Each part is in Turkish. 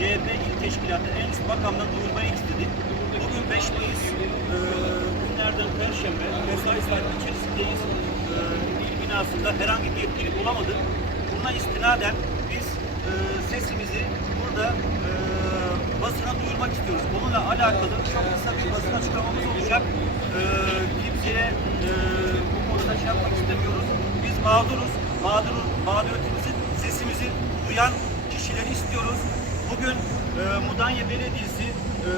CHP İl Teşkilatı en üst makamdan duyurmayı istedi. Bugün 5 Mayıs e, günlerden Perşembe mesai saati içerisindeyiz. E, il binasında herhangi bir yetkili bulamadık. Buna istinaden biz e, sesimizi burada e, basına duyurmak istiyoruz. Bununla alakalı çok kısa bir basın açıklamamız olacak. E, kimseye e, bu konuda şey yapmak istemiyoruz. Biz mağduruz. Mağdur, mağduriyetimizin sesimizi duyan kişileri istiyoruz. Bugün e, Mudanya Belediyesi e,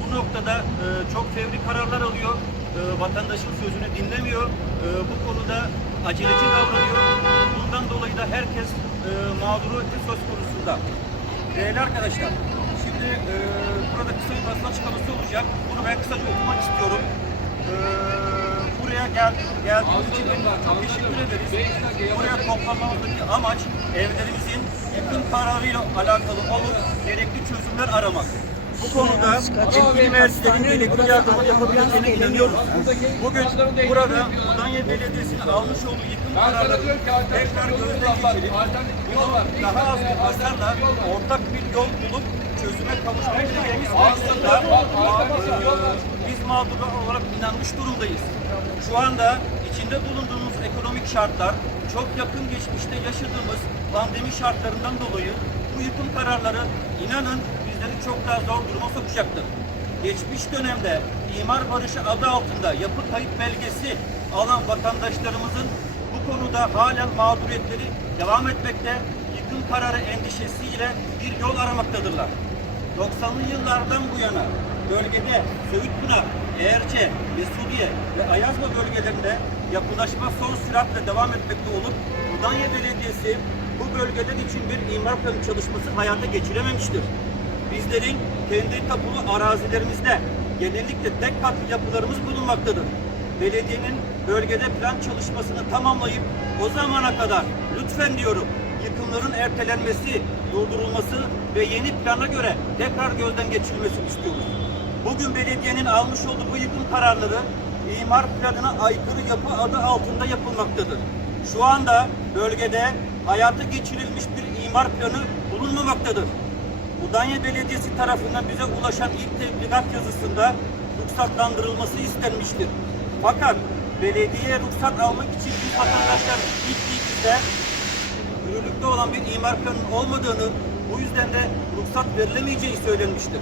bu noktada e, çok fevri kararlar alıyor. E, vatandaşın sözünü dinlemiyor. E, bu konuda aceleci davranıyor. Bundan dolayı da herkes e, mağduriyeti söz konusunda. Değerli arkadaşlar, şimdi e, burada kısa bir basın açıklaması olacak. Bunu ben kısaca okumak istiyorum. E, buraya gel, geldiğiniz için çok teşekkür ederiz. Buraya toplanmamızdaki amaç evlerimizin yıkım kararıyla alakalı olup gerekli çözümler aramak. Bu konuda merkezlerin gerekli yardımı yapabileceğine inanıyoruz. Bugün burada Mudanya Belediyesi'nin almış olduğu yıkım kararları tekrar gözden geçirip bunu daha az bir hasarla ortak bir yol bulup çözüme kavuşabileceğimiz aslında biz mağdur olarak inanmış durumdayız. Şu anda içinde bulunduğumuz ekonomik şartlar çok yakın geçmişte yaşadığımız pandemi şartlarından dolayı bu yıkım kararları inanın bizleri çok daha zor duruma sokacaktır. Geçmiş dönemde imar barışı adı altında yapı kayıp belgesi alan vatandaşlarımızın bu konuda halen mağduriyetleri devam etmekte, yıkım kararı endişesiyle bir yol aramaktadırlar. 90'lı yıllardan bu yana bölgede Söğütpınar, Eğerce, Mesudiye ve Ayazma bölgelerinde yapılaşma son süratle devam etmekte olup Mudanya Belediyesi bu bölgeler için bir imar planı çalışması hayata geçirememiştir. Bizlerin kendi tapulu arazilerimizde genellikle tek katlı yapılarımız bulunmaktadır. Belediyenin bölgede plan çalışmasını tamamlayıp o zamana kadar lütfen diyorum yıkımların ertelenmesi, durdurulması ve yeni plana göre tekrar gözden geçirilmesini istiyoruz. Bugün belediyenin almış olduğu bu yıkım kararları imar planına aykırı yapı adı altında yapılmaktadır. Şu anda bölgede hayata geçirilmiş bir imar planı bulunmamaktadır. Mudanya Belediyesi tarafından bize ulaşan ilk tebligat yazısında ruhsatlandırılması istenmiştir. Fakat belediyeye ruhsat almak için biz vatandaşlar gittiğimizde yürürlükte olan bir imar planının olmadığını, bu yüzden de ruhsat verilemeyeceği söylenmiştir.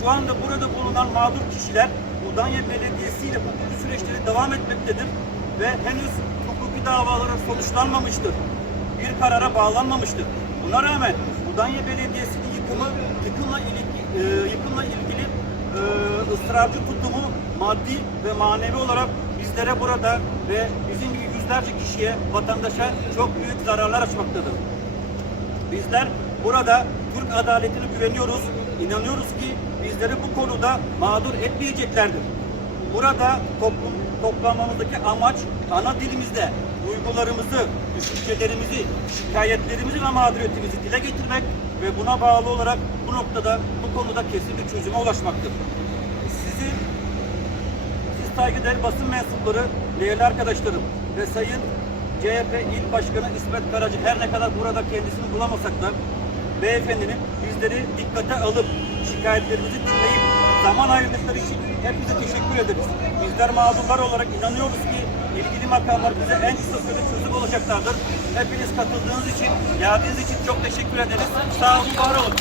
Şu anda burada bulunan mağdur kişiler Mudanya Belediyesi ile hukuki süreçleri devam etmektedir ve henüz hukuki davaları sonuçlanmamıştır. Bir karara bağlanmamıştır. Buna rağmen Mudanya Belediyesi'nin yıkımı, yıkımla ilgili, e, yıkımla ilgili e, ısrarcı tutumu maddi ve manevi olarak bizlere burada ve bizim gibi yüzlerce kişiye, vatandaşa çok büyük zararlar açmaktadır. Bizler burada Türk adaletine güveniyoruz. İnanıyoruz ki bizleri bu konuda mağdur etmeyeceklerdir. Burada toplum toplanmamızdaki amaç ana dilimizde duygularımızı, düşüncelerimizi, şikayetlerimizi ve mağduriyetimizi dile getirmek ve buna bağlı olarak bu noktada bu konuda kesin bir çözüme ulaşmaktır. Sizin siz saygıdeğer basın mensupları, değerli arkadaşlarım ve Sayın CHP İl Başkanı İsmet Karacı her ne kadar burada kendisini bulamasak da beyefendinin bizleri dikkate alıp şikayetlerimizi dinleyip zaman ayırdıkları için hepinize teşekkür ederiz. Bizler mağdurlar olarak inanıyoruz ki ilgili makamlar bize en kısa sürede çözüm olacaklardır. Hepiniz katıldığınız için, geldiğiniz için çok teşekkür ederiz. Sağ olun, var olun.